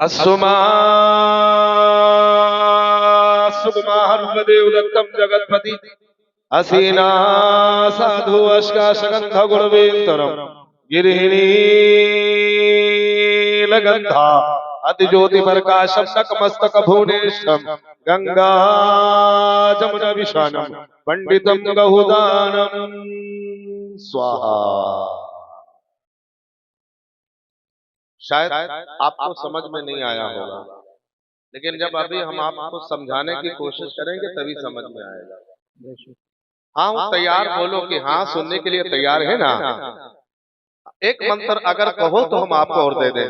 अस्सुमा सुगमाहर्मदेव दत्तम जगत्पति असीना साधु अश्काशगंध गुणवेंतरम गिरिणी लगंधा अतिज्योति प्रकाशम नकमस्तक भुवनेशम गंगा जमुना विशानम पंडितम गहुदानम स्वाहा। शायद आपको समझ में नहीं आया होगा, लेकिन जब अभी हम आपको समझाने की कोशिश करेंगे तभी समझ में आएगा। हाँ तैयार बोलो कि हाँ सुनने के लिए तैयार है ना। एक मंत्र अगर कहो तो हम आपको और दे दें।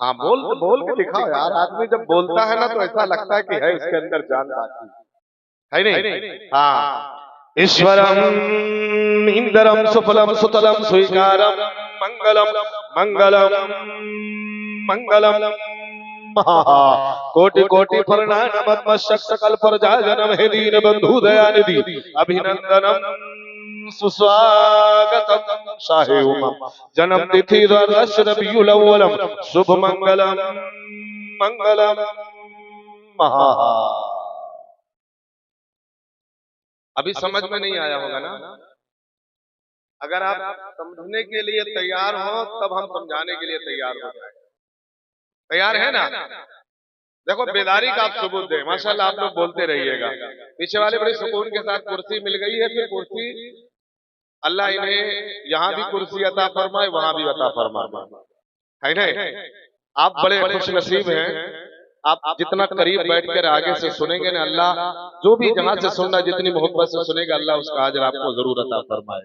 हाँ बोल बोल के दिखाओ यार। आदमी जब बोलता है ना तो ऐसा लगता है कि है उसके अंदर जान बाकी है नहीं। हाँ ईश्वरम इंद्रम सुफलम सुतलम स्वीकारम मंगलम मंगलम मंगलम कोटि कोटि प्रणाम सकल प्रजा जनम हे दीन बंधु दयानिधि अभिनंदनम सुस्वागतम शाहे उमा जन्म तिथि द्वादश रबियुल अव्वलम शुभ मंगलम मंगलम महा। अभी समझ में नहीं आया होगा ना। अगर आप समझने के लिए तैयार हो तब हम समझाने के लिए तैयार हो जाए। तैयार है ना। देखो बेदारी का आप सबूत दें। माशाल्लाह आप लोग बोलते रहिएगा। पीछे वाले बड़े सुकून के साथ कुर्सी मिल गई है। फिर कुर्सी अल्लाह इन्हें यहाँ भी कुर्सी अता फरमाए वहां भी अता फरमाए, है नहीं। आप बड़े खुश नसीब हैं। आप जितना करीब बैठकर आगे से सुनेंगे ना, अल्लाह जो भी जहां से सुनना जितनी मोहब्बत से सुनेगा अल्लाह उसका अजर आपको जरूर अता फरमाए।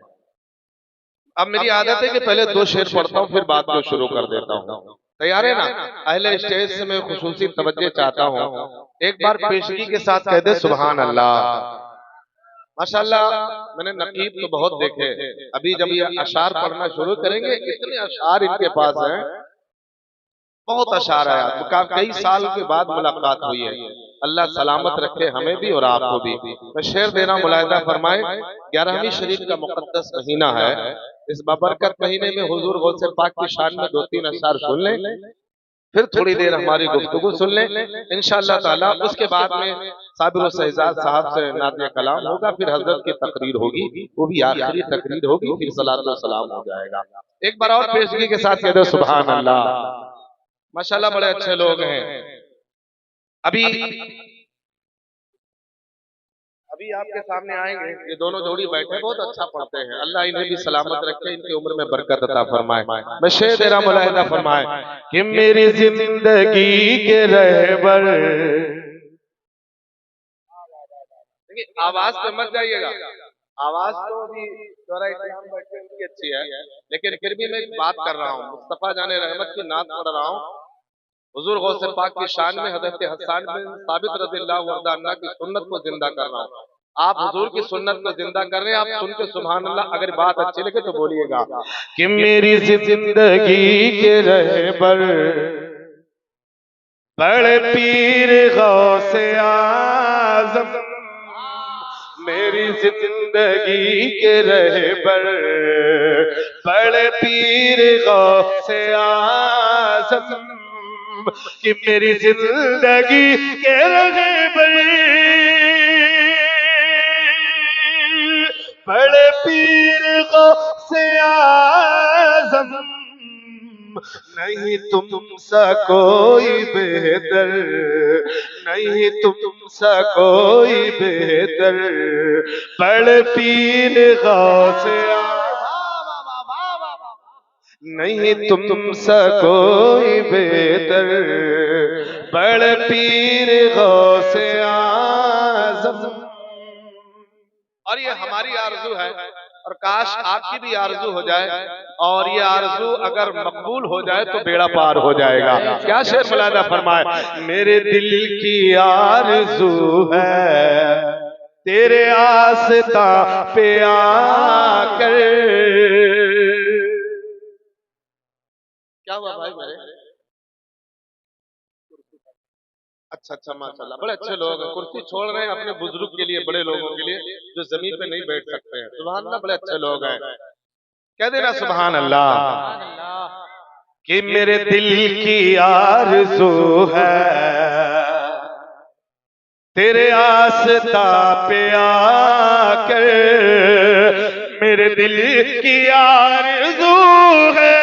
अब मेरी आदत है कि पहले 2 शेर पढ़ता हूँ फिर बात को शुरू कर देता हूँ। तैयार है ना। अहले स्टेज से मैं खुसूसी तवज्जो चाहता हूँ। एक बार पेशगी के साथ कह दे सुभान अल्लाह। माशाल्लाह मैंने नकीब तो बहुत देखे। अभी जब ये अशार पढ़ना शुरू करेंगे इतने अशार इनके पास हैं, बहुत अशार आया। कई साल के बाद मुलाकात हुई है। अल्लाह सलामत रखे हमें भी और आपको भी। मैं शेर देना मुलाहिदा फरमाए। 11वीं शरीफ का मुकद्दस महीना है। इस बाबरकत महीने में हुजूर गौसे पाक की शान में 2-3 अशार सुन लें, फिर थोड़ी देर हमारी गुफ्तगू सुन लें इंशाअल्लाह ताला। उसके बाद में साबिर और शहजाद साहब से नादिया कलाम होगा, फिर हजरत की तकरीर होगी, वो भी आखिरी तकरीर होगी, फिर सलात व सलाम हो जाएगा। एक बार और पेशगी के साथ कह दो सुभान अल्लाह। माशाल्लाह बड़े अच्छे लोग हैं। अभी आपके सामने आएंगे ये दोनों जोड़ी बैठे, बहुत अच्छा पढ़ते हैं। अल्लाह इन्हें भी सलामत रखे, इनकी उम्र में बरकत अता फरमाए। मैं शेर तेरा मुलाहिदा फरमाए कि मेरी जिंदगी के रहबर। देखिए आवाज पे मत जाइएगा। आवाज तो अभी बैठे उनकी अच्छी है, लेकिन फिर भी मैं बात कर रहा हूँ। मुस्तफा जाने रहमत की नात पढ़ रहा हूँ। हुजूर गौसे पाक की शान में हज़रत हसन बिन साबित रज़ियल्लाहु अन्हु की सुन्नत को जिंदा कर रहा हूँ। आप हुजूर की सुन्नत को जिंदा कर रहे हैं। आप सुन के सुभान अल्लाह। अगर बात अच्छी लगे तो बोलिएगा कि मेरी जिंदगी के रहबर बड़े पीर गौसे आज़म, मेरी जिंदगी के रहबर बड़े पीर गौसे आज़म कि मेरी जिंदगी के रहबर बड़े पीर गौसे आज़म, नहीं तुमसा कोई बेहतर, नहीं तुमसा कोई बेहतर बड़े पीर गौसे नहीं तुमसा कोई बेहतर बड़े पीर गौसे आज़म। और ये हमारी आरज़ू है और काश आपकी भी आरज़ू हो जाए, और ये आरज़ू अगर मकबूल हो जाए तो बेड़ा पार हो जाएगा। क्या शेर मुलाहिदा फरमाए। मेरे दिल की आरज़ू है तेरे आस्था पे आकर। क्या हुआ भाई मेरे। अच्छा माशाल्लाह बड़े अच्छे लोग हैं। कुर्सी छोड़ रहे हैं अपने बुजुर्ग के लिए, बड़े लोगों के लिए जो जमीन पे नहीं बैठ सकते हैं। सुभान अल्लाह बड़े अच्छे लोग हैं। कह देना सुभान अल्लाह। कि मेरे दिल की आरज़ू है तेरे आस्था पे आकर, मेरे दिल की आरज़ू है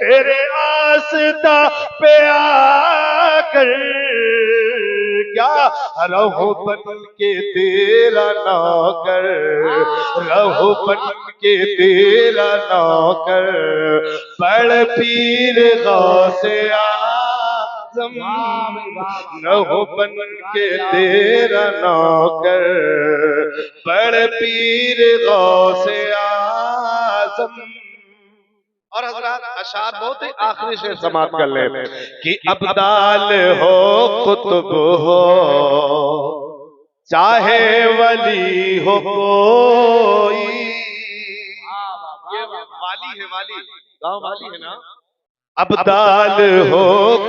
तेरे आस्था पे आकर, क्या रहूं बन के तेरा नौकर, रहूं बन के तेरा नौकर, बड़ पीर गौसे आज़म, रहूं बन के तेरा नौकर, बड़ पीर गौसे आज़म। और हज़रात अशार बहुत ही आखिरी शेर समाप्त कर ले कि अब्दाल हो कुतुब हो चाहे वली हो कोई, ये वाली है, वाली गाँव वाली है ना, अब्दाल हो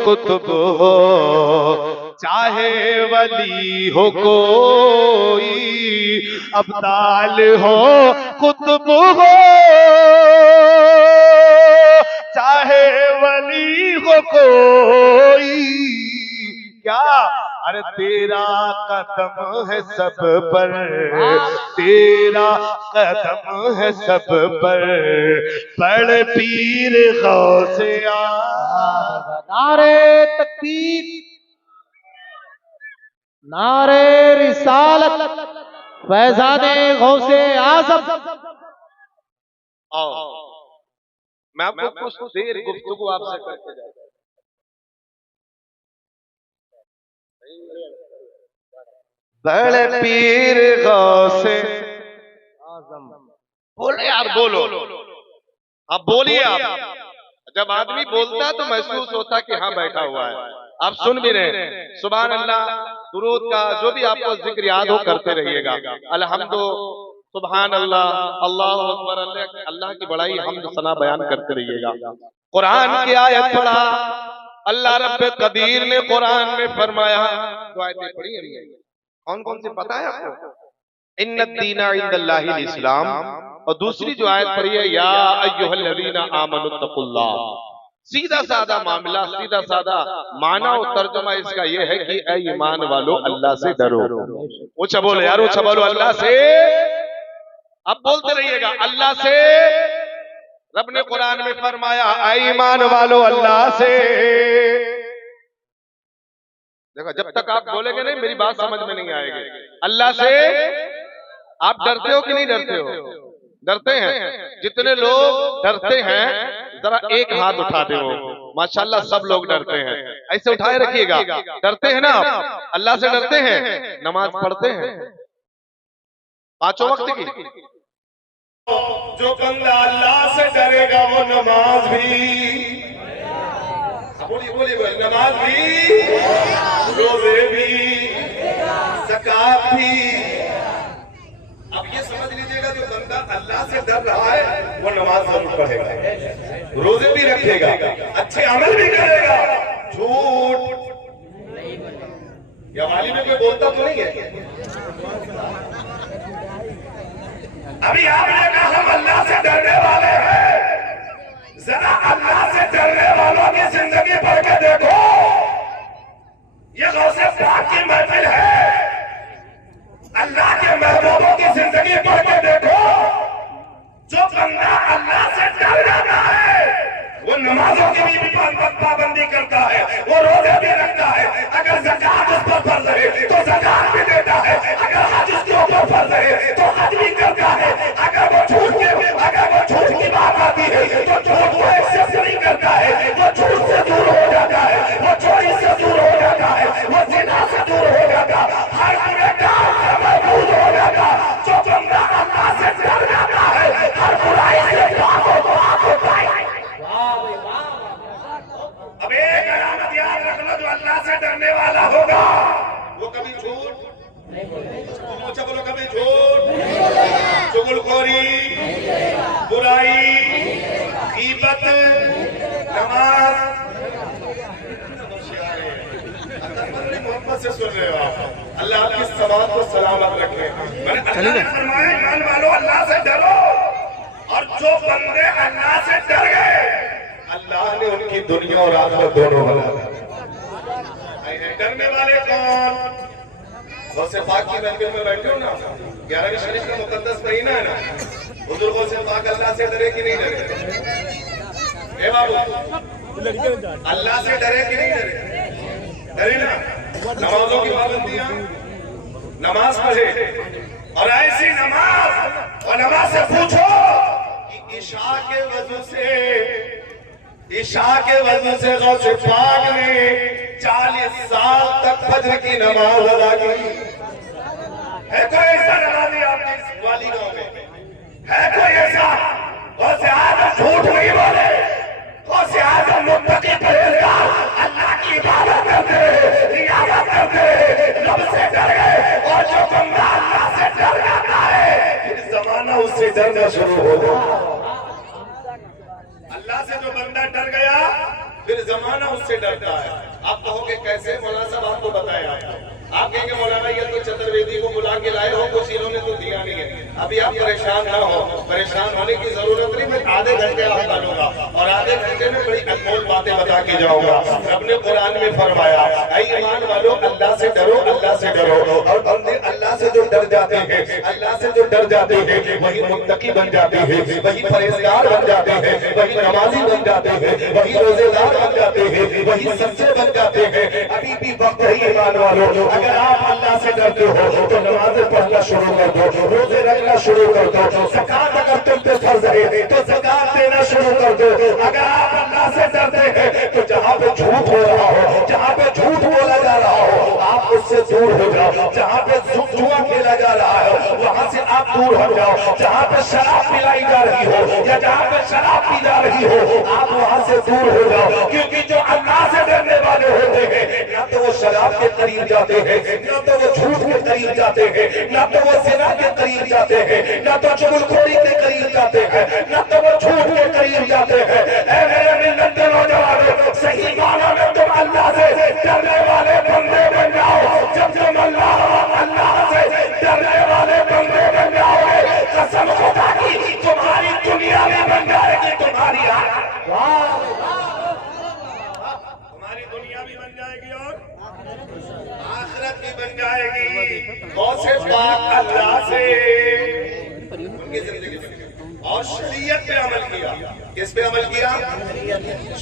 कुतुब हो चाहे वली हो कोई, अब्दाल हो कुतुब हो चाहे वली हो कोई, क्या अरे तेरा कदम है सब पर, तेरा कदम है सब पर, बड़ पीर गौसे आज़म। नारे तकबीर, नारे रिसालत, फैज़ाने गौसे आज़म। मैं आपको कुछ देर गुफ्तगू आपसे करके जाऊंगा। बड़े पीर गौसे आज़म, बोले यार, बोलो, अब बोलिए आप। जब आदमी बोलता है तो महसूस होता कि हाँ बैठा हुआ है, आप सुन भी रहे हैं। सुभान अल्लाह, दुरूद का जो भी आपको जिक्र याद हो करते रहिएगा। अल्हम्दु, सुभान अल्लाह, अल्लाहु अकबर, अल्लाह की बड़ाई हम्द सना बयान करते रहिएगा। कुरान की आयत पढ़ा, अल्लाह रब्बे कदीर ने कुरान में फरमाया, जो आयतें पढ़ी है कौन कौन सी पता है आपको? इन्नद्दीना इंदल्लाहिल इस्लाम, और दूसरी जो आयत पढ़ी है या अय्युहल्लज़ीना आमनुत्तकुल्लाह। सीधा साधा मामला, सीधा साधा माना और तर्जुमा इसका यह है कि ऐ ईमान वालों अल्लाह से डरो। ऊंचा बोलो यार, ऊंचा बोलो, अल्लाह से। अब बोलते रहिएगा अल्लाह से। रब ने कुरान में फरमाया ऐ ईमान वालों अल्लाह से। देखो, जब तक आप बोलेंगे नहीं मेरी बात समझ में नहीं आएगी। अल्लाह से आप डरते हो कि नहीं डरते हो? डरते हैं? जितने लोग डरते हैं जरा एक हाथ उठा दे। माशाल्लाह सब लोग डरते हैं, ऐसे उठाए रखिएगा। डरते हैं ना आप? अल्लाह से डरते हैं? नमाज पढ़ते हैं पांचों वक्त की? जो बंदा अल्लाह से डरेगा वो नमाज भी, बोलिए बोलिए, नमाज भी, रोजे भी, ज़कात भी। अब ये समझ लीजिएगा, जो बंदा अल्लाह से डर रहा है वो नमाज जरूर पढ़ेगा, रोजे भी रखेगा, अच्छे अमल भी करेगा। झूठ या वाली में कोई बोलता तो नहीं है? अभी आपने कहा हम अल्लाह से डरने वाले हैं, जरा अल्लाह से डरने वालों की जिंदगी पढ़ के देखो। ये गौसे पाक की महफिल है, अल्लाह के महबूबों की जिंदगी पढ़ के देखो। जो बंदा अल्लाह से डर जाता है वो नमाजों की भी पाबंदी करता है, वो रोजे भी रखता है। अगर ज़कात उस पर फर्ज है तो ज़कात भी देता है, अगर हज उसके ऊपर फर्ज है तो हज भी करता है। अगर वो झूठ की बात आती है तो झूठ को एक्सेप्ट नहीं करता है, वो झूठ से दूर हो जाता है, वो चोरी से दूर हो जाता है, वो ज़िना से दूर हो जाता, हर बुरे काम से महफूज हो जाता। जो बंदा अल्लाह से डर जाता है हर बुराई से पाक होता है। अब एक अलामत याद रखना, जो अल्लाह से डरने वाला होगा वो कभी झूठ, बोलो कभी झूठ, चुगलखोरी, बुराई, गीबत, नमाज, मोहब्बत से सुन रहे हो आप। अल्लाह आपकी समाज को सलामत रखे। मैंने अल्लाह ने फरमाया ईमान वालों अल्लाह से डरो, और जो बंदे अल्लाह से डर उनकी दुनिया और आखिरत दोनों बना दे। डरने वाले कौन? गौसे पाक की मंदिर में बैठे हो ना, 11वीं शरीफ का मुकद्दस महीना है ना, बुजुर्गों से पाक अल्लाह से डरे कि नहीं डरे? ए बाबू, अल्लाह से डरे कि नहीं डरे? डरे ना। नमाजों की पाबंदियां, नमाज पढ़े, और ऐसी नमाज, और नमाज से पूछो कि ईशा के वजह से गौसे पाक ने 40 साल तक फज्र की नमाज अदा की। है कोई ऐसा नमाजी आपके इस वाली गांव में? है कोई ऐसा? गौसे आजम झूठ नहीं बोले, गौसे आजम मुत्तकी परहेजगार, अल्लाह की इबादत करते, रियाजत करते, रब से डर गए, और जो बंदा अल्लाह से डर जाता है फिर जमाना उससे डरना शुरू हो गया। अल्लाह से जो बंदा डर गया फिर जमाना उससे डरता है। आप कहोगे कैसे? मौलाना साहब आपको बताया। आप कहेंगे मौलाना ये तो चतुर्वेदी को बुला के लाए हो, कुछ इन्होंने तो दिया नहीं है। अभी आप परेशान ना हो, परेशान होने की जरूरत नहीं। मैं आधे घंटे आपका लूंगा और आधे घंटे में बड़ी अनमोल बातें बता के जाऊंगा। रब ने कुरान में फरमाया, ऐ ईमान वालों अल्लाह से डरो, अल्लाह से डरो। और बंदे अल्लाह से जो डर जाते हैं, अल्लाह से जो डर जाते हैं, वही मुत्तकी बन जाते हैं, वही परहेजगार बन जाते हैं, वही नमाजी बन जाते हैं, वही रोजेदार बन जाते हैं, वही सच्चे बन जाते हैं। अभी भी वक्त है ईमान वालों, अगर आप अल्लाह से डरते हो तो नमाज़ें पढ़ना शुरू कर दो, रोजे रखना शुरू कर दो, ज़कात अगर तुम पे फर्ज है तो ज़कात देना शुरू कर दो। अगर आप अल्लाह से डरते हैं तो जहाँ पे झूठ हो रहा हो, जहाँ पे झूठ बोला जा रहा हो, आप उससे दूर हो जाओ। जहाँ पे जुआ खेला जा रहा है वहाँ से आप दूर हो जाओ। जहाँ पे शराब पिलाई जा रही हो या जहाँ पे शराब पी जा रही हो, आप वहाँ से दूर हो जाओ। क्योंकि जो अल्लाह से डरने वाले होते हैं ना तो वो शराब के करीब जाते हैं, ना तो वो झूठ के करीब जाते हैं, ना तो वो ज़िना के करीब जाते हैं, ना तो चुगलखोरी के करीब जाते हैं, ना तो वो झूठ के करीब जाते हैं। ऐ मेरे मिल्लत के नौजवानों, सही मानो में तुम अल्लाह से डरने वाले बंदे बन जाओ। जब तुम अल्लाह से डरने वाले बंदे बन जाओगे, कसम खुदा की तुम्हारी दुनिया भी बन जाएगी, तुम्हारी दुनिया भी बन जाएगी और आखिरत भी बन जाएगी। गौसे पाक अल्लाह से उनकी जिंदगी और शरीयत पे अमल किया। किस पे अमल किया?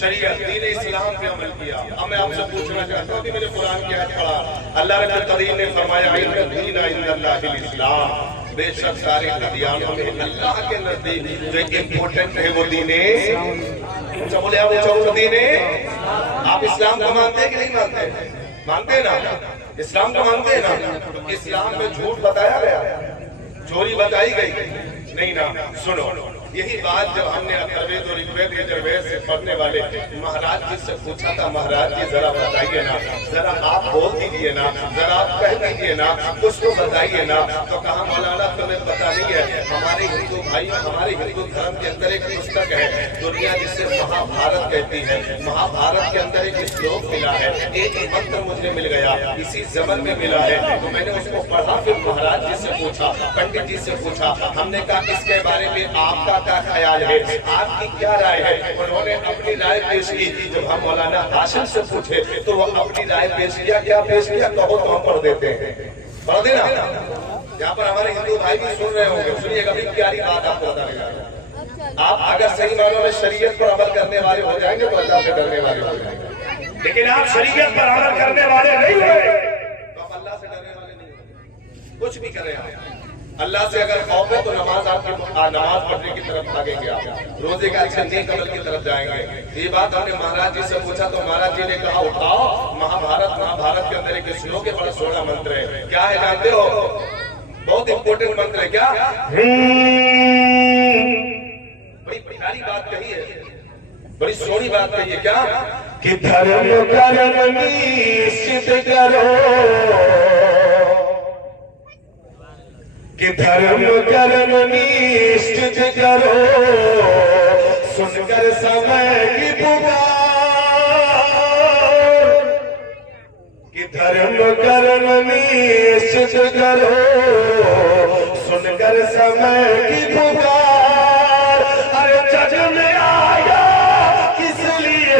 शरीयत, दीन इस्लाम पे अमल किया। अब मैं आपसे पूछना चाहता हूँ कि मैंने कुरान की आयत पढ़ा, अल्लाह रब्बुल करीम ने फरमाया दीन इंदल्लाहिल इस्लाम, बेशक सारे अदियानों में अल्लाह के नजदीक जो इम्पोर्टेंट है वो दीन बोले आप दीन। आप इस्लाम को मानते हैं कि नहीं मानते? मानते हैं ना? इस्लाम को मानते हैं ना? इस्लाम में झूठ बताया गया, चोरी बताई गई नहीं ना? सुनो, यही बात जब हमने अथर्ववेद और ऋग्वेद यजुर्वेद से पढ़ने वाले महाराज जी से पूछा था, महाराज जी जरा बताइए ना, जरा आप बोल दीजिए ना, जरा आप कह दीजिए ना, कुछ तो बताइए ना। तो कहा मौलाना तुम्हें पता नहीं है, हमारे हिंदू भाई, हमारे हिंदू धर्म के अंदर एक पुस्तक है दुनिया जिसे महाभारत कहती है। महाभारत के अंदर एक श्लोक मिला है, एक मंत्र मुझे मिल गया, इसी जमन में मिला है। तो मैंने उसको पढ़ा, फिर महाराज जी से पूछा, पंडित जी से पूछा, हमने कहा इसके बारे में आपका क्या ख्याल है, आपकी क्या राय है? उन्होंने अपनी राय पेश की। जब हम मौलाना हाशिम से पूछे तो वो अपनी राय पेश किया। क्या पेश किया? कहो तो हम पढ़ देते हैं, पढ़ देना। यहाँ पर हमारे हिंदू भाई भी सुन रहे होंगे, सुनिएगा, बड़ी प्यारी बात आपको बताने जा रहा हूं। आप अगर सही मानों में शरीयत पर अमल करने वाले हो जाएंगे तो अल्लाह से डरने वाले हो जाएंगे। लेकिन आप शरीयत पर अमल करने वाले नहीं हुए तो आप अल्लाह से डरने वाले नहीं होंगे। कुछ भी करें आप, अल्लाह से अगर खौफ है तो नमाज पढ़ने की तरफ भागेंगे, आप रोजे का अच्छे नेक अमल की तरफ जाएंगे। ये बात हमने महाराज जी से पूछा तो महाराज जी ने कहा उठाओ महाभारत के अंदर एक श्लोक है, बड़ा सोहना मंत्र है। क्या है जानते हो? बहुत इंपॉर्टेंट मंत्र है। क्या? बड़ी प्यारी बात कही है, बड़ी सोहनी बात कही है। क्या? कि धर्म कर्म निश्चित करो, कि धर्म कर्म निश्चित करो, सुनकर समय की पुकार, कि धर्म कर्म निश्चित करो, सुनकर समय की पुकार। अरे जग में आया किस लिए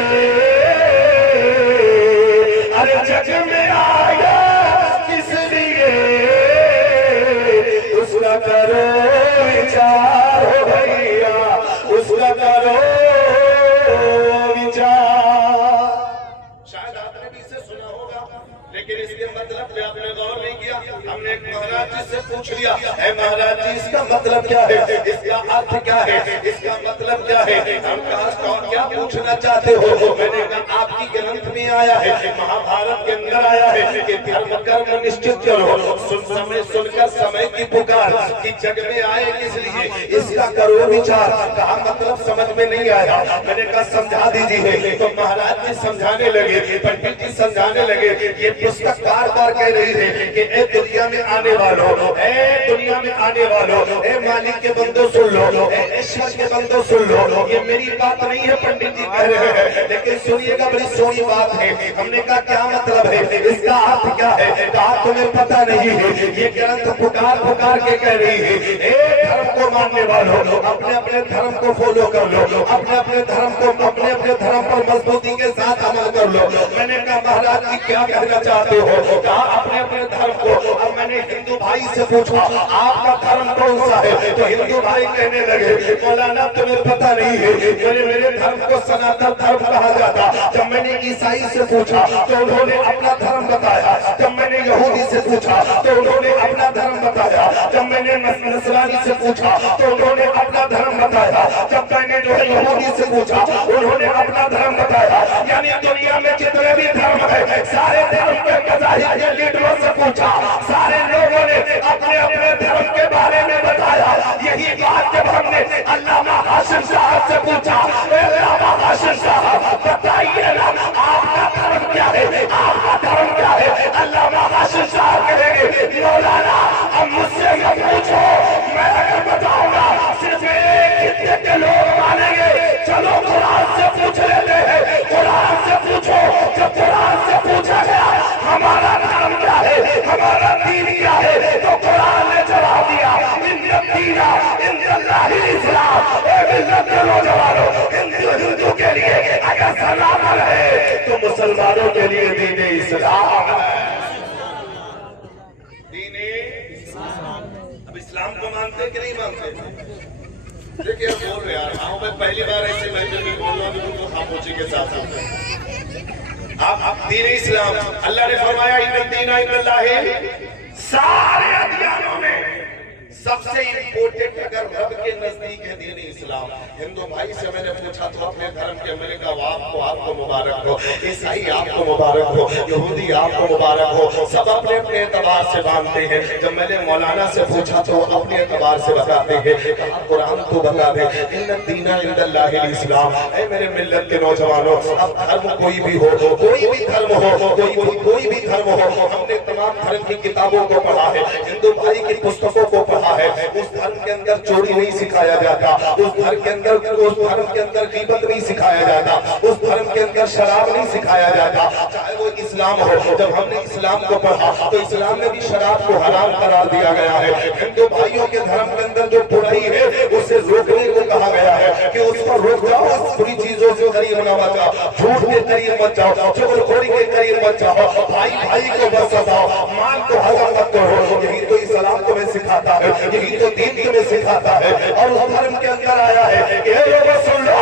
पूछ लिया, है महाराज जी इसका मतलब क्या है, इसका अर्थ क्या है, इसका मतलब क्या है। हम कहा कौन क्या पूछना चाहते हो। मैंने कहा आपकी ग्रंथ में आया है, महाभारत के अंदर आया है कि धर्म कर्म निश्चित करो, समय सुनकर समय की पुकार कि जग में आए किस लिए, इसका करो विचार। कहा मतलब समझ में नहीं आया। मैंने कहा समझा दीजिए। तो महाराज जी समझाने लगे, पंडित जी समझाने लगे। ये पुस्तक बार बार कह रही है कि ए दुनिया में आने वालों, ए दुनिया में आने वालों, ए मालिक के बंदो सुन लो, ए ईश्वर के बंदो सुन लो। ये मेरी बात नहीं है, पंडित जी कह रहे हैं, लेकिन सुनिएगा बड़ी सोनी बात है। हमने कहा क्या मतलब है, इसका अर्थ क्या है। कहा तुम्हें पता नहीं है, ये ग्रंथ पुकार पुकार के कह रही है एक धर्म को मानने वालों अपने अपने धर्म को फॉलो कर लो, अपने अपने धर्म को अपने अपने धर्म पर मजबूती के साथ अमल कर लो। मैंने कहा महाराज जी क्या कहना चाहते हो। कहा अपने अपने धर्म को। अब मैंने हिंदू भाई से पूछा आपका धर्म कौन सा है, तो हिंदू भाई कहने लगे मौलाना तुम्हें पता नहीं है, मेरे धर्म को सनातन धर्म कहा जाता। जब मैंने ईसाई से पूछा तो उन्होंने अपना धर्म बताया, जब मैंने यहूदी से पूछा तो उन्होंने अपना धर्म बताया, जब मैंने नसरानी से पूछा तो उन्होंने अपना धर्म बताया, जब मैंने जो है यहूदी से पूछा उन्होंने अपना धर्म बताया। यानी दुनिया में जितने भी धर्म है सारे धर्म के मज़ाहिब के लीडरों से पूछा, सारे लोगों ने अपने अपने धर्म के बारे में बताया। यही बात जब हमने अल्लामा हाशिम साहब से पूछा, अल्लामा हाशिम साहब बताइए ना आपका धर्म क्या है, आपका धर्म क्या है। अल्लामा हाशिम साहब कहेंगे मौलाना अब मुझसे मत पूछो, मैं अगर बताऊंगा सिर्फ एक हिस्से के लोग मानेंगे। चलो कुरान से पूछ लेते हैं, कुरान से पूछो। जब कुरान से पूछा गया हमारा धर्म क्या है, हमारा दीन क्या है, तो कुरान ने जवाब दिया दीना इंदल्लाहि इस्लाम। मिल्लत के नौजवानों, हिंदू के लिए अगर सनातन है तो मुसलमानों के लिए दीन इस्लाम है। अब इस्लाम को मानते कि नहीं मानते। देखिए बोल रहे यार, हाँ मैं पहली बार ऐसे महफिल में बोल रहा हूँ बिल्कुल खामोशी के साथ। आप दीन इस्लाम, अल्लाह ने फरमाया इन्ना दीना इंदल्लाहि, सारे अध्ययनों में सबसे इम्पोर्टेंट अगर रब के नजदीक है दीन इस्लाम। हिंदू भाई से मैंने पूछा तो अपने धर्म के, मैंने कहा आपको मुबारक हो, ईसाई आपको मुबारक हो, यहूदी आपको मुबारक हो, सब अपने अपने एतबार से मानते हैं। जब मैंने मौलाना से पूछा तो अपने एतबार से बताते हैं, कहा कुरान तो बता दे इन्ना दीना इंदल्लाहि इस्लाम। ऐ मेरे मिल्लत के नौजवानों, अब धर्म कोई भी हो, कोई भी धर्म हो, कोई भी धर्म हो, हमने तमाम धर्म की किताबों को पढ़ा है, हिंदू भाई की पुस्तकों को पढ़ा है। उस धर्म के अंदर चोरी नहीं सिखाया जाता, उस धर्म के अंदर गीबत नहीं सिखाया जाता, उस धर्म के अंदर शराब नहीं सिखाया जाता, चाहे वो इस्लाम हो। जब हमने इस्लाम को पढ़ा तो इस्लाम में भी शराब को हराम करार दिया गया है। हिंदू भाइयों के धर्म के अंदर जो बुराई है उसे रोकने को कहा गया है कि उसको रोक जाओ, बुरी चीजों से करीब न मत जाओ, झूठ के करीब मत जाओ, चुगलखोरी के करीब मत जाओ, भाई भाई को मत सताओ, माल को हजम मत करो। यही तो इस्लाम तुम्हें सिखाता है, यही तो दीन तुम्हें सिखाता है। और उस धर्म के अंदर आया है कि लोगों सुन लो,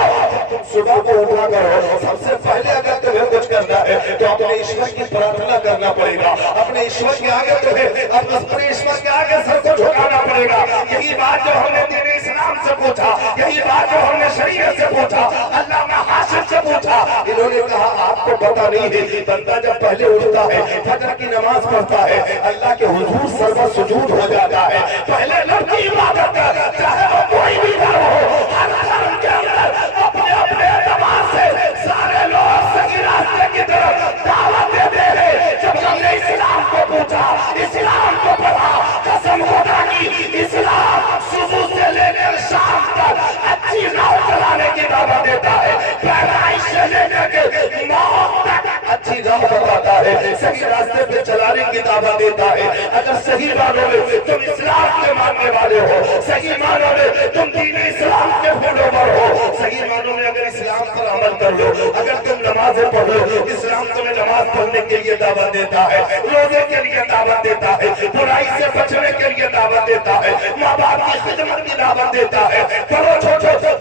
तुम सुबह को उठा करो, सबसे पहले अगर तुम्हें कुछ करना है तो अपने ईश्वर की प्रार्थना करना पड़ेगा, अपने ईश्वर के आगे तुम्हें अपने ईश्वर के आगे सर को झुकाना पड़ेगा। यही बात जो हमने दीन इस्लाम से पूछा, यही बात जो हमने शरीयत से पूछा, अल्लामा हाशिम से पूछा, इन्होंने कहा आपको पता नहीं है, बंदा जब पहले उठता है फजर की नमाज पढ़ता है, अल्लाह के हुजूर सर्व सुजूद हो जाता है। पहले रब की इबादत कर, चाहे वो कोई भी धर्म हो, हर धर्म के अंदर अपने अपने एतबार से सारे लोग सही रास्ते की तरफ दावत देते हैं। जब हमने इस्लाम को पूछा, इस्लाम को पढ़ा, कसम खुदा की इस्लाम सुबह से लेकर शाम तक अच्छी राह चलाने की दावत देता है, पैदाइश से लेकर के मौत तक अच्छी राह बताता है, सही रास्ते पे चलाने की दावत देता है। अगर सही मानों में तुम इस्लाम के मानने वाले हो, सही मानों में तुम दीन इस्लाम के फॉलोवर हो, सही मानों में अगर इस्लाम पर अमल कर लो, अगर तुम नमाजें पढ़ लो, इस्लाम तुम्हें नमाज पढ़ने के लिए दावत देता है, रोजे के लिए दावत देता है, बुराई से बचने के लिए दावत देता है, माँ बाप की खिदमत की दावत देता है, बड़ों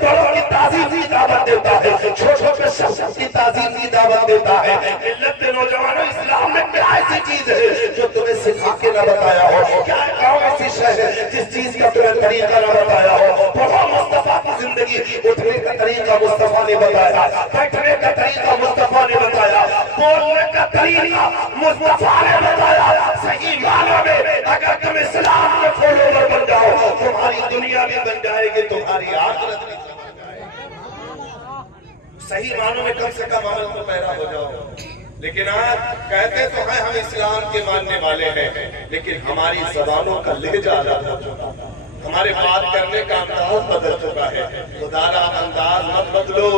बड़ों की ताज़ीम की दावत देता है, छोटों के शख्स की ताज़ीम की दावत देता है। मिल्लत के नौजवानों, इस्लाम में क्या ऐसी चीज है जो तुम्हें सिखा के न बताया हो? क्या गाँव में सी शय है जिस चीज का तुम्हें तरीका न बताया हो। पढ़ो मुस्तफा की जिंदगी, उठने का तरीका मुस्तफा ने बताया, बैठने का तरीका मुस्तफा ने बताया, बोलने का तरीका मुस्तफा ने बताया। सही मानों में अगर तुम इस्लाम में फॉलोवर बन जाओ, तुम्हारी दुनिया भी बन जाएगी, तुम्हारी आखिरत भी बन जाएगी। सही मानों में कम से कम अमल तो पैदा हो जाओ। लेकिन आज कहते तो हैं हम इस्लाम के मानने वाले हैं, लेकिन हमारी जबानों का लहजा अलग हो चुका, हमारे बात करने का अंदाज बदल चुका है। खुदारा अंदाज मत बदलो।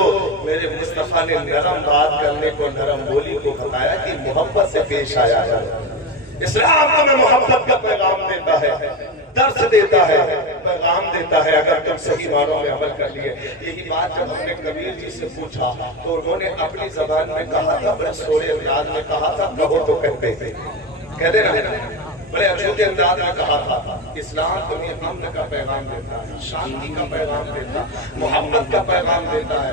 मेरे मुस्तफा ने नरम बात करने को, नरम बोली को बताया कि मोहब्बत से पेश आया है। इस्लाम तुम्हें मोहब्बत का पैगाम देता है, दर्स देता है, पैगाम देता है, अगर तुम सही मानों में अमल कर लिए। यही बात जब हमने कबीर जी से पूछा तो उन्होंने अपनी जबान में कहा था, बड़े सोरे अंदाज में कहा था, कहो तो कहते थे, कहते ना, बड़े अछूते अंदाज में कहा था। इस्लाम तुम्हें अमन का पैगाम देता है, शांति का पैगाम देता है, मोहब्बत का पैगाम देता है,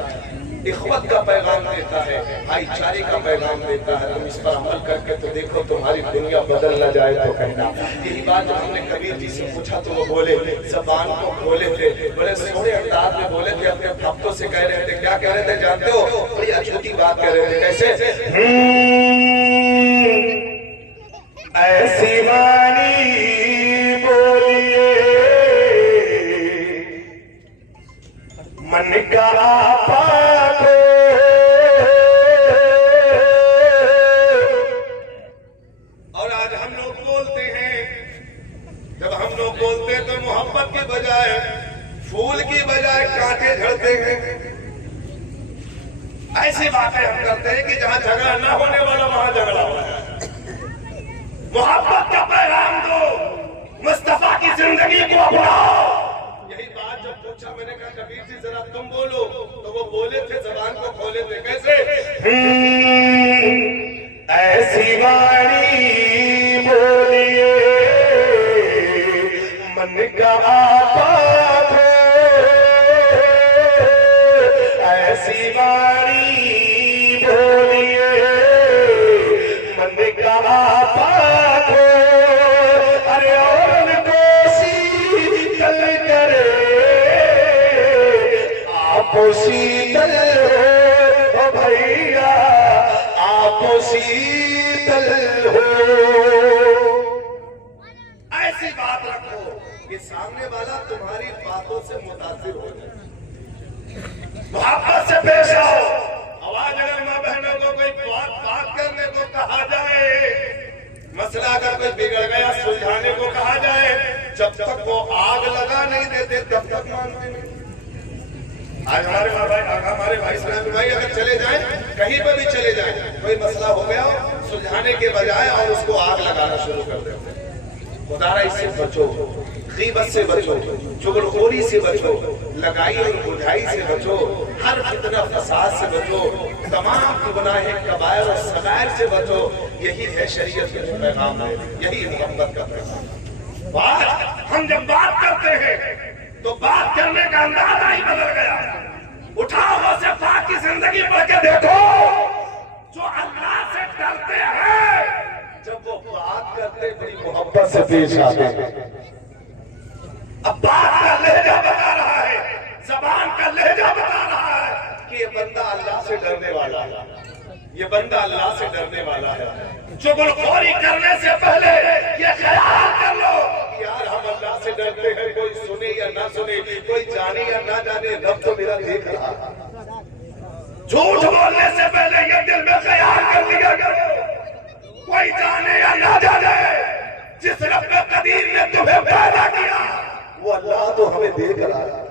इख्वत का पैगाम देता है, भाईचारे का पैगाम देता है। तुम इस पर अमल करके तो देखो तुम्हारी दुनिया बदल न जाए तो कहना। यही बात जब हमने कबीर जी से पूछा तो वो बोले, जबान को खोले थे, बड़े सोने अंदाज में बोले थे, अपने भक्तों से कह रहे थे, क्या कह रहे थे जानते हो? बड़ी अछूती बात कह रहे थे। कैसे? ऐसी वाणी बोलिए मन का आपा को, और आज हम लोग बोलते हैं, जब हम लोग बोलते हैं तो मोहब्बत के बजाय, फूल की बजाय कांटे झड़ते हैं। ऐसी बातें हम करते हैं कि जहां झगड़ा ना होने वाला वहां झगड़ा हो जाए। मोहब्बत का पैगाम दो, मुस्तफा की जिंदगी को अपनाओ। यही बात जब पूछा मैंने कहा कबीर जी जरा तुम बोलो, तो वो बोले थे, जबान को खोले थे। कैसे? ऐसी वाणी बोलिए मन का आपा को, ऐसी वाणी बोलिए मन का आपा को। अरे और को शीतल करे, आप शीतल हो भैया, आप शीतल हो। ऐसी बात रखो कि सामने वाला तुम्हारी बातों से मुतासिर हो जाए। मोहब्बत से पेश आओ। आवाज अगर माँ बहनों को कोई बात करने को कहा जाए, मसला अगर कोई बिगड़ गया सुलझाने को कहा जाए, जब तक वो आग लगा नहीं देते तब तक मानते नहीं। आज हमारे भाई इस्लामी भाई अगर चले जाएं, कहीं पर भी चले जाएं, कोई मसला हो गया सुलझाने के बजाय और उसको आग लगाना शुरू कर देते हैं। खुदारा इससे बचो, गीबत से बचो, चुगलखोरी से बचो, लगाई और बुझाई से बचो, हर फितना फसाद से बचो, तमाम गुनाह कबायर और सगायर से बचो। यही है शरीयत के पैगाम है, यही मोहब्बत का पैगाम। बात हम जब बात करते हैं तो बात करने का अंदाजा ही बदल गया। उठाओ गौसे पाक की जिंदगी पढ़ के देखो, जो अल्लाह से डरते हैं, जब वो बात करते बड़ी मोहब्बत से पेश आते हैं। अब बात का लहजा बता रहा है, जबान का लहजा बता रहा है कि ये बंदा अल्लाह से डरने वाला है, ये बंदा अल्लाह से डरने वाला है। चुगलखोरी करने से पहले ये ख्याल कर लो कि यार हम अल्लाह से डरते हैं, कोई सुने या ना सुने, कोई जाने या ना जाने, रब तो मेरा देख रहा है। झूठ बोलने से पहले ये दिल में ख्याल कर लिया करो, कोई जाने या ना जाने, जिस रब कदीर ने तुम्हें पैदा किया वो अल्लाह तो हमें देख रहा है।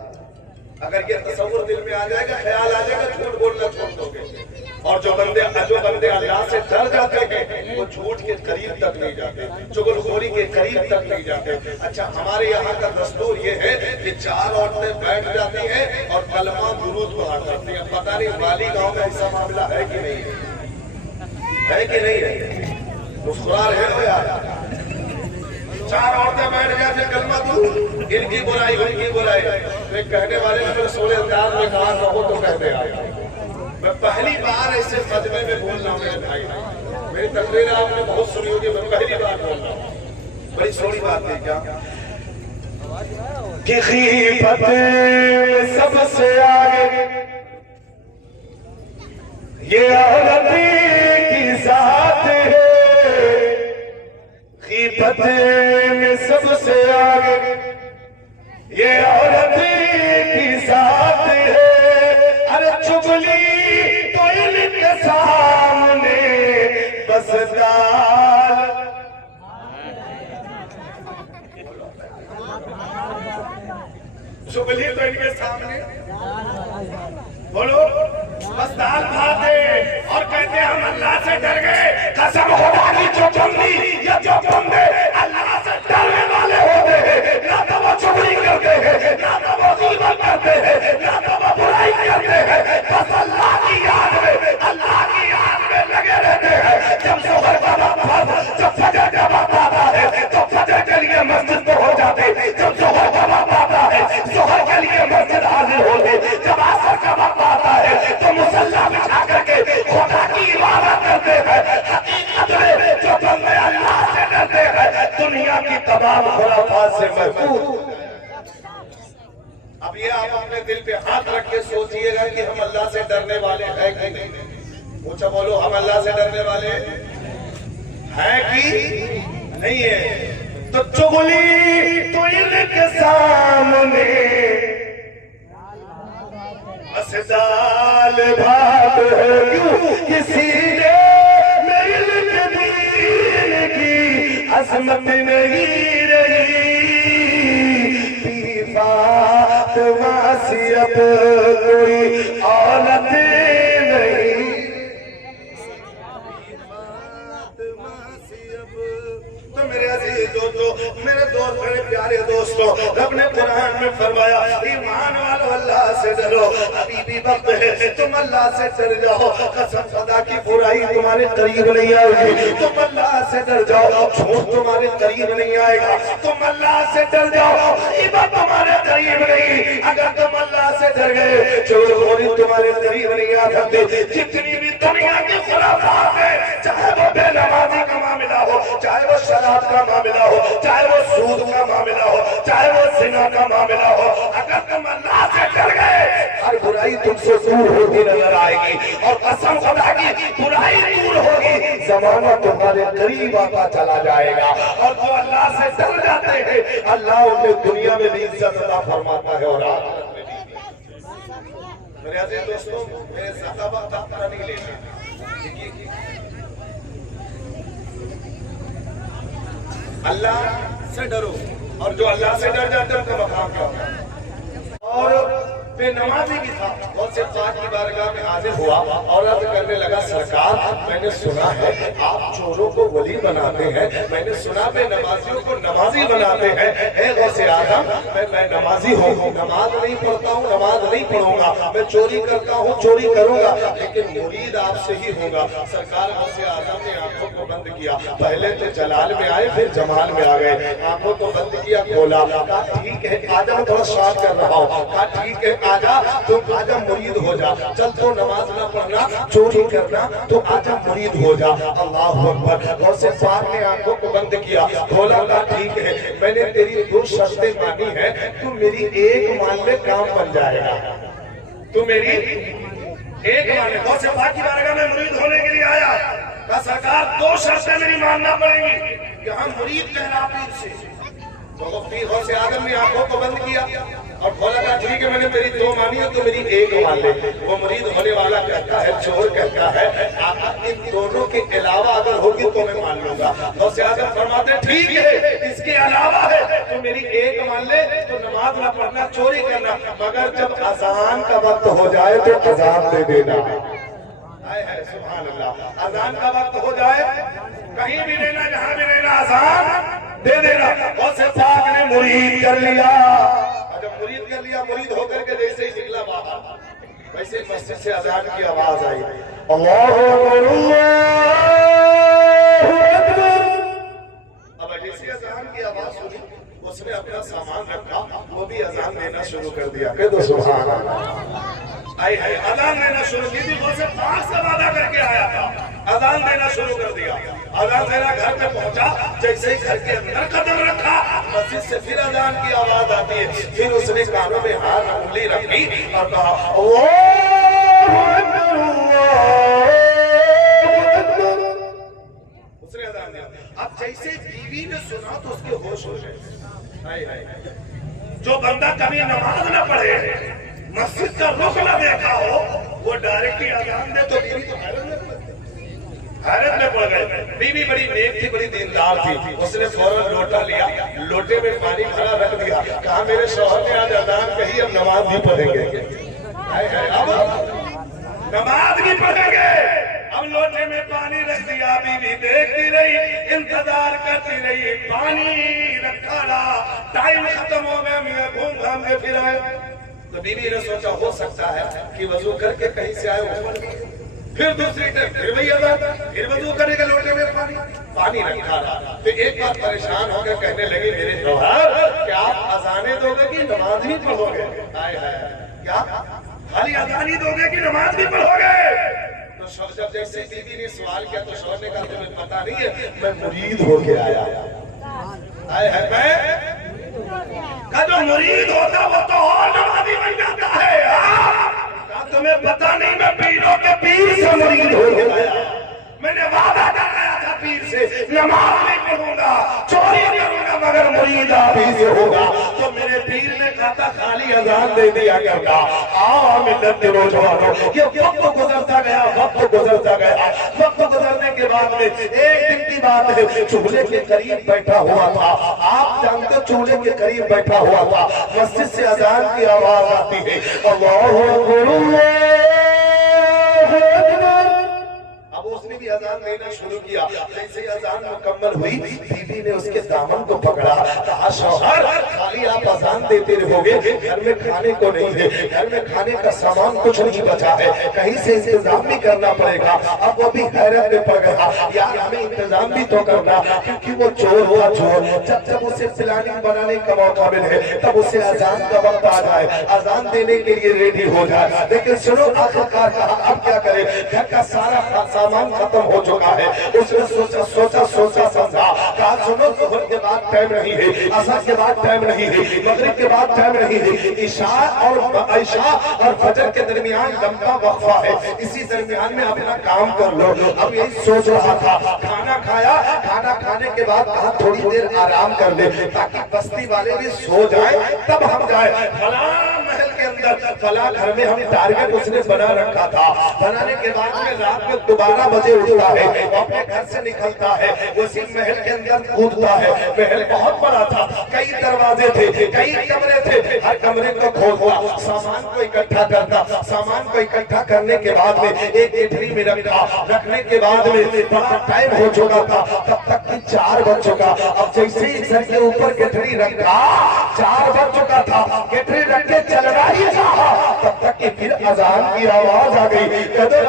अगर ये तसव्वुर दिल में आ जाएगा, ख्याल आ जाएगा, झूठ बोलना छोड़ दोगे। और जो बंदे अल्लाह से डर जाते हैं वो झूठ के करीब तक नहीं जाते, चुगलखोरी के करीब तक नहीं जाते। अच्छा, हमारे यहाँ का दस्तूर ये है कि 4 औरतें बैठ जाती हैं और कलमा दुरूद पढ़ा करती हैं। पता नहीं वाली गांव में ऐसा मामला है कि नहीं है कि नहीं है? मुस्कुरा रहे हो यार। 4 औरतें बैठ जाते कलमा दुरूद, इनकी बुराई उनकी बुराई। एक कहने वाले ने सोने अंदाज में कहा कहो तो कहते आए। मैं पहली बार ऐसे मजमे में बोल रहा हूँ मेरे भाई, मेरी तकरीर आपने बहुत सुनी होगी, मैं पहली बार बोल रहा हूँ। बड़ी सोनी बात है क्या? कि खीफत में सबसे आगे ये औरत की साथ है, खीफत में सबसे आगे ये औरत की साथ है। अरे चुगली तो इनके सामने बस दाल, चुगली तो इनके सामने बोलो बस दाल भात है। और कहते हैं हम अल्लाह से डर गए। कसम खुदा की जो बंदी या जो बंदे अल्लाह से डरने वाले होते हैं, ना तो वो चुगली करते हैं, ना तो वो गीबत करते हैं, ना तो वो बुराई करते हैं, बस अल्लाह की याद में लगे रहते हैं। जब ज़ोहर का वक्त, जब फजर का वक्त आता है तो फजर के लिए मस्जिद में हो जाते, जब ज़ोहर का वक्त आता है ज़ोहर के लिए मस्जिद हाजिर होते, जब असर का वक्त आता है तो मुसल्ला बिछा करके खुदा की इबादत करते हैं। हकीकत में जो बंदे अल्लाह से डरते हैं दुनिया की तमाम खुराफात से महफूज। अब ये आप अपने दिल पे हाथ रख के सोचिएगा कि हम अल्लाह से डरने वाले हैं कि नहीं। पूछा बोलो हम अल्लाह से डरने वाले हैं कि नहीं है। तो चुगली तो इनके सामने बस दाल भात है, क्यों किसी ने मेरे दीन की अजमत नहीं रही। फातिमा सी अब कोई औरत नहीं, तो मेरे अजीज दोस्तों, मेरे दोस्त, मेरे प्यारे दोस्तों, रब ने कुरान में फरमाया ईमान वालों अल्लाह से डरो। अभी भी वक्त है, तुम अल्लाह से डर जाओ। कसम खुदा की बुराई तुम्हारे करीब नहीं आएगी, तुम अल्लाह से डर जाओ। झूठ तुम्हारे करीब नहीं आएगा, तुम अल्लाह से डर जाओ। इबादत तुम्हारे करीब नहीं, अगर तुम अल्लाह से डर गए चोरी तुम्हारे करीब नहीं आ सकते। जितनी भी दुनिया की खुराफात है, चाहे वो बेनमाजी का मामला हो, चाहे वो शराब का मामला हो, चाहे वो सूद का मामला हो, चाहे वो जिना का मामला हो, अगर तुम अल्लाह से डर गए हर बुराई तुमसे दूर होती नजर आएगी। और कसम खुदा की बुराई दूर होगी, जमाना तुम्हारे करीब आता चला जाएगा। और जो अल्लाह से डर जाते हैं अल्लाह उन्हें दुनिया में भी इज्जत अता फरमाता है और आखिरत में भी। मेरे अजीज दोस्तों, मेरे ज्यादा वक्त आपका नहीं लेना, अल्लाह से डरो। और जो अल्लाह से डर जाते हैं उनका मकाम क्या होता है। और बेनमाजी भी था, बहुत से पाक की बारगाह में हाजिर हुआ और अर्ज करने लगा सरकार मैंने सुना है आप चोरों को वली बनाते हैं, मैंने सुना बेनमाजियों को नमाजी बनाते हैं। ए गौसे आजम मैं नमाजी हूँ, नमाज नहीं पढ़ता हूँ, नमाज नहीं पढ़ूंगा, मैं चोरी करता हूँ, चोरी करूंगा, लेकिन मुरीद आपसे ही होगा। सरकार गौसे आजम ने आंखों को बंद किया, पहले तो जलाल में आए फिर जमाल में आ गए। आंखों को बंद किया, खोला, कहा ठीक है आजा, थोड़ा श्वास कर रहा हूँ, कहा ठीक है आजा, तुम आजा मुरीद हो जा, चल तो नमाज ना पढ़ना, चोरी करना, तो आजा मुरीद हो जा। अल्लाह अकबर। और से पाक ने आंखों को बंद किया, खोला, कहा ठीक है मैंने तेरी 2 शर्तें मानी है, तू मेरी एक मान ले काम बन जाएगा, तू मेरी एक मान ले। और से पाक की बारगाह में मुरीद होने के लिए आया, कहा सरकार 2 शर्तें मेरी मानना पड़ेंगी कि हम मुरीद कहना पीर से। तो पीर गौसे आजम ने आंखों को बंद किया और खोला, कहा ठीक है मैंने तेरी 2 मानी है तो मेरी एक मान ले। वो मुरीद होने वाला कहता है, चोर कहता है आका इन दोनों के अलावा अगर होगी तो मैं मान लूंगा। गौसे आजम फरमाते ठीक है इसके अलावा है तो मेरी एक मान ले, तो नमाज ना पढ़ना, चोरी करना, मगर जब अजान का वक्त हो जाए तो अजान दे देना। सुभान अल्लाह। अजान का वक्त हो जाए कहीं भी रहना, जहां भी रहना, अजान दे देना। और से पाक ने मुरीद कर लिया, जब मुरीद कर लिया, मुरीद होकर के जैसे ही निकला बाहर वैसे मस्जिद से अजान की आवाज आई, अल्लाहू अकबर। अब जैसे अजान की आवाज सुनी उसने अपना सामान रखा, वो भी अजान देना शुरू कर दिया। कह दो सुभान अल्लाह। आई है अजान देना शुरू की थी, से 5 से वादा करके आया था, अजान देना शुरू कर दिया। अजान देना घर पे पहुंचा, जैसे ही घर के अंदर कदम रखा मस्जिद से फिर अजान की आवाज आती है। फिर उसने कानों में हाथ उंगली रखी और कहा उसने अजान दिया। अब जैसे बीवी ने सुना तो उसके होश हो गए। जो बंदा कभी नमाज न पढ़े, मस्जिद का रुख न देखा हो, वो डायरेक्ट ही अजान दे तो बीवी तो हैरत में पड़ गए। बीवी बड़ी नेक थी, बड़ी दीनदार थी। उसने फौरन लोटा लिया, लोटे में पानी भरा रख दिया, कहा मेरे शौहर ने आज अजान कही, अब नमाज भी पढ़ेंगे। अब नमाज भी पढ़ेंगे। अब लोटे में पानी रख दिया, बीवी देखती रही, इंतजार करती रही, पानी रखा रहा, टाइम खत्म हो गया, मियां घूम घाम के फिर आए। तो बीवी ने सोचा हो सकता है कि वजू करके कहीं से आए। फिर दूसरी टाइम फिर वही अजान, फिर वजू करेगा, लोटे में पानी रखा रहा। तो एक बार परेशान होकर कहने लगे मेरे शौहर क्या आप अजाने दोगे कि नमाज भी पढ़ोगे? हाय हाय, क्या खाली अजान ही दोगे कि नमाज भी पढ़ोगे? तो जब जैसे बीवी ने सवाल किया तो शौहर ने कहा तुम्हें पता नहीं है मैं मुरीद होके आया। हाय हाय, मैं जो मुरीद होता वो तो और नमाजी बन जाता है। तुम्हें पता नहीं मैं पीरों के पीर से मुरीद हो गया। मैंने वादा कराया था पीर से नमाज नहीं पढ़ूंगा, चोरी करूंगा, मगर मुरीद आप ही से होगा। तो मेरे पीर ने कहा था खाली अजान दे दिया करना। मिल्लत के नौजवानों, ये वक्त गुजरता गया, वक्त गुजरता गया। वक्त गुजरने के बाद में एक दिन की बात है, चूल्हे के करीब बैठा हुआ था। आप जानते चूल्हे के करीब बैठा हुआ था, मस्जिद से अजान की आवाज आती है, अल्लाहु अकबर। अब उसने भी अजान देना शुरू किया। जैसे अजान मुकम्मल हुई, बीवी ने उसके दामन को पकड़ा, कहा शौहर खाली आप अजान देते रहोगे, घर में खाने को नहीं है, घर में खाने का सामान कुछ नहीं बचा है, कहीं से इंतजाम भी करना पड़ेगा। अब वो भी हैरत में पड़ गया, यार हमें इंतजाम भी तो करना, क्योंकि वो चोर हुआ चोर। जब जब उसे प्लानिंग बनाने का मौका मिले, तब उसे अजान का वक्त आ जाए, अजान देने के लिए रेडी हो जाए। लेकिन सुनो आखिरकार कहा अब क्या करे, घर का सारा सामान खत्म हो चुका है। उसने सोचा समझा, कहा सुनो ज़ोहर के बाद टाइम नहीं है, असर के बाद टाइम नहीं है, मगरिब के बाद टाइम नहीं है, इशा और फजर के दरमियान लंबा वक्फा है, इसी दरमियान में अपना काम कर लो। अब यही सोच रहा था, खाना खाया, खाना खाने के बाद कहा थोड़ी देर आराम कर ले, ताकि बस्ती वाले भी सो जाए तब हम जाए। फला महल के अंदर, फला घर में हम टारगेट उसने बना रखा था। बनाने के बाद में रात में 12 बजे उठता है, अपने घर से निकलता है, उसी महल के अंदर कूदता है। महल बहुत बड़ा था, कई दरवाजे थे, कई कमरे थे, हर कमरे को खोलता, सामान को इकट्ठा करता। सामान को इकट्ठा करने के बाद में एक गठरी में रखा, रखने के बाद में टाइम हो चुका था, तब तक कि 4 बज चुका। अब जैसे ही सर के ऊपर गठरी रखा, 4 बज चुका था, गठरी रख के चल रहा ही था, तब तक कि फिर अजान की आवाज आ गई।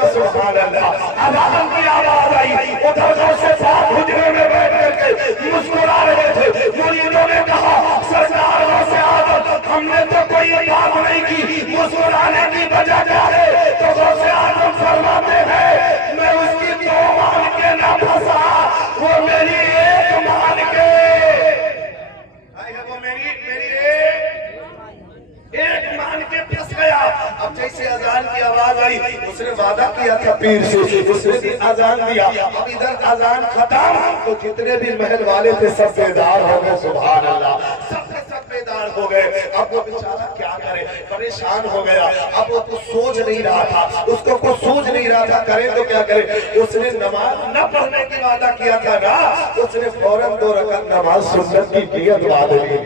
सुभान अल्लाह, अजान की आवाज आई। उधर से साथ हुजरे में बैठ करके मुस्कुरा रहे थे। मुरीदों ने कहा सरदारों से आदत, हमने तो कोई बात नहीं की, मुस्कुराने की वजह क्या है? तो गौसे आजम फरमाते हैं मैं उसकी 2 मान के ना फंसा, वो मेरी 1 मान के, वो मेरी एक मान के फंस गया। अब जैसे अजान की आवाज आई, उसने वादा किया था पीर से, उसने भी अजान दिया। अब इधर अजान खत्म तो जितने भी महल वाले थे सब बेदार हो गए। सुभान अल्लाह, सब बेदार हो गए। अब वो बेचारा क्या करे, परेशान हो गया। अब वो कुछ सोच नहीं रहा था, उसको कुछ सूझ नहीं रहा था, करे तो क्या करे। उसने नमाज न पढ़ने की वादा किया था ना, उसने फौरन 2 रकात नमाज सुन्नत की नियत बांध ली।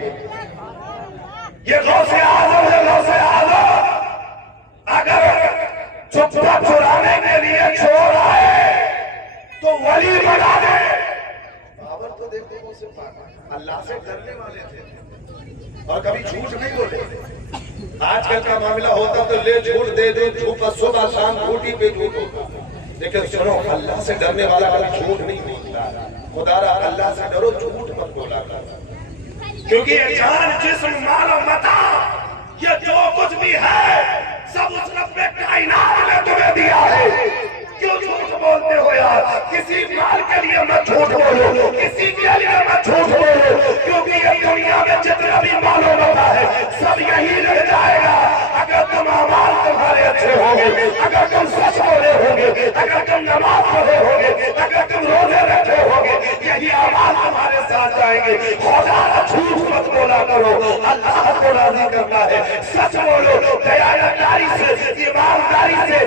ये गौसे आज़म है, गौसे आज़म। अगर चुप्पा चुराने के लिए चोर आए तो वली बना दे। बाबर तो देखो उसे अल्लाह से डरने वाले थे और कभी झूठ नहीं बोले। आजकल का मामला होता तो ले झूठ दे दे, झूठ सुबह शाम झूठी पे झूठ होता। लेकिन सुनो, अल्लाह से डरने वाला कभी झूठ नहीं बोलता। खुदारा अल्लाह से डरो, झूठ मत बोला कर, क्योंकि ये जान जिस्म माल और मता ये जो कुछ भी है सब उस रब ने कायनात ने तुम्हें दिया है। क्यों झूठ बोलते हो यार? किसी माल के लिए मत झूठ बोलो, किसी के लिए मत झूठ बोलो, क्योंकि ये दुनिया में जितना भी मालूम होता है सब यही रह जाएगा। अगर तुम अमाल तुम्हारे अच्छे होंगे, अगर तुम सच बोले होंगे, अगर तुम नमाज पढ़े होंगे, अगर तुम रोजे रखे होंगे, यही अमाल तुम्हारे साथ जाएंगे। खुदा झूठ मत बोला करो, अल्लाह को राजी करना है। सच बोलो, दयालुताई से, ईमानदारी से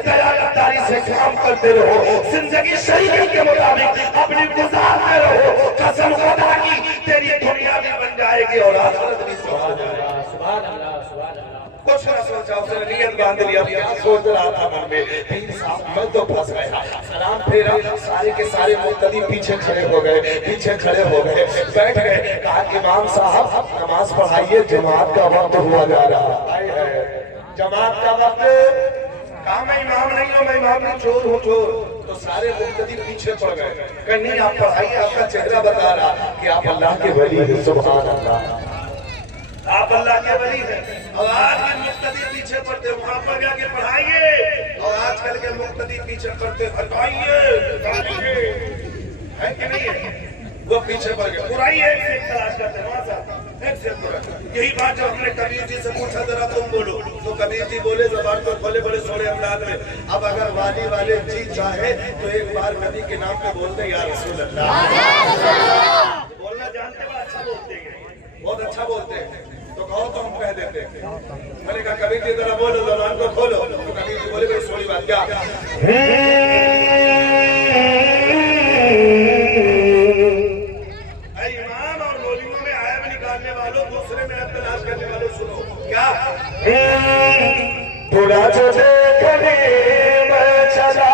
दयालुतारी से काम करते रहो। जिंदगी शरीयत के मुताबिक अपनी गुजारते रहो। कसम खुदा की तेरी दुनिया भी बन जाएगी और आखिरत भी संवर जाएगी। सुभान अल्लाह, सुभान अल्लाह। कुछ न सोचा, उसने नियत बांध लिया। क्या सोच रहा था मन में? पीर साहब मैं तो फंस गया। सलाम फेरा, सारे के सारे मुक्तदी पीछे खड़े हो गए, बैठ गए। कहा इमाम साहब नमाज पढ़ाइए, जमात का वक्त हुआ जा रहा है। जमात का वक्त। कहा मैं इमाम नहीं हूँ, मैं इमाम नहीं, चोर हूँ, चोर। तो सारे मुक्तदी पीछे पड़ गए। कहीं नहीं, आप पढ़ाइए, आपका चेहरा बता रहा कि आप अल्लाह के वली हैं। सुभान अल्लाह, आप अल्लाह के वली हैं। और आज के मुक्तदी पीछे पड़ते, वहां पर जाके पढ़ाइए। और आजकल के मुक्तदी पीछे पड़ते, हटाइए, है कि नहीं है? वो पीछे पड़ गए। बुराई एक से तलाश करते, वहां से एक से बुरा। यही बात जो हमने कबीर जी से पूछा, जरा तुम बोलो, तो कबीर जी बोले जबान पर खोले, बड़े सोने अंदाज में, अब अगर वाली वाले जी चाहे तो एक बार नबी के नाम पे बोलते या रसूल अल्लाह। बोलना जानते हो, अच्छा बोलते हैं, बहुत अच्छा बोलते हैं। तो कहो तो हम कह देते हैं। मैंने कहा कबीर जी जरा बोलो, जबान को खोलो। तो कबीर जी बोले बड़ी सोनी बात, क्या? इमाम और मौलवियों में आयब निकालने वालों, दूसरे में आयब तलाश करने वालों, सुनो क्या? थोड़ा जो देखने में चला,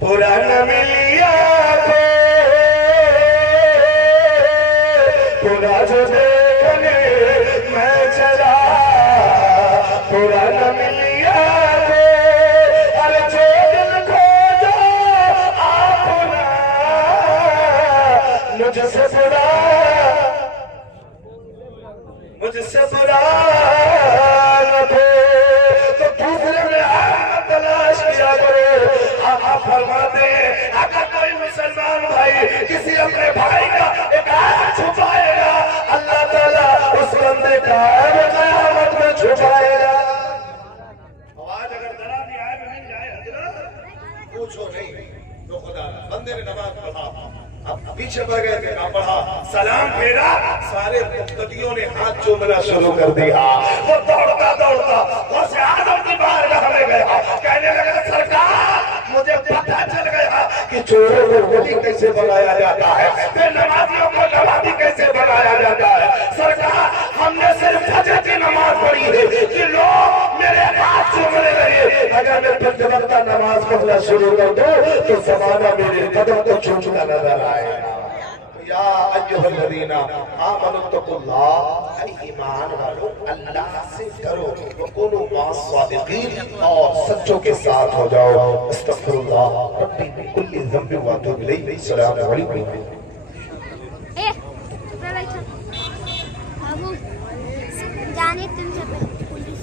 पूरा न मिलिया को, पूरा जो देखने में चला, पूरा न मिलिया को। अरे जो दिल खोजो अपना, मुझसे बुरा न थे, तो दूसरे में आयब तलाश किया करो। आप फरमाते हैं अगर कोई मुसलमान भाई किसी अपने भाई का एक आयब छुपाएगा, अल्लाह ताला उस बंदे का आयब क़यामत में छुपाएगा। आवाज अगर जरा भी आयब मिल जाए हजरत, पूछो नहीं। तो खुदा बंदे ने नमाज पढ़ा, अब पीछे पड़ गए थे, पढ़ा, सलाम फेरा, सारे मुक्तदियों ने हाथ चूमना शुरू कर दिया। वो दौड़ता दौड़ता गौसे आज़म की बारगाह में गया, कहने लगा सरकार मुझे पता चल गया कि चोरों को वली कैसे बनाया जाता है, फिर नमाजियों को नमाजी कैसे बनाया जाता है। सरकार हमने सिर्फ फजर की नमाज पढ़ी है कि लोग मेरे हाथ चूमने लगे, अगर मैं फिर वक्ता नमाज पढ़ना शुरू कर दूं तो जमाना मेरे कदम को चूमता नजर आएगा। या अय्युहल्लज़ीना आमनुत्तकुल्लाह, ईमान वालों अल्लाह से डरो, वकुनू मास्सादिकीन, और सच्चों के साथ हो जाओ। अस्तगफिरुल्लाह रब्बी मिन कुल्ली ज़ंबिन व अतूबु इलैहि। अस्सलामु अलैकुम। जाने तुमसे पुलिस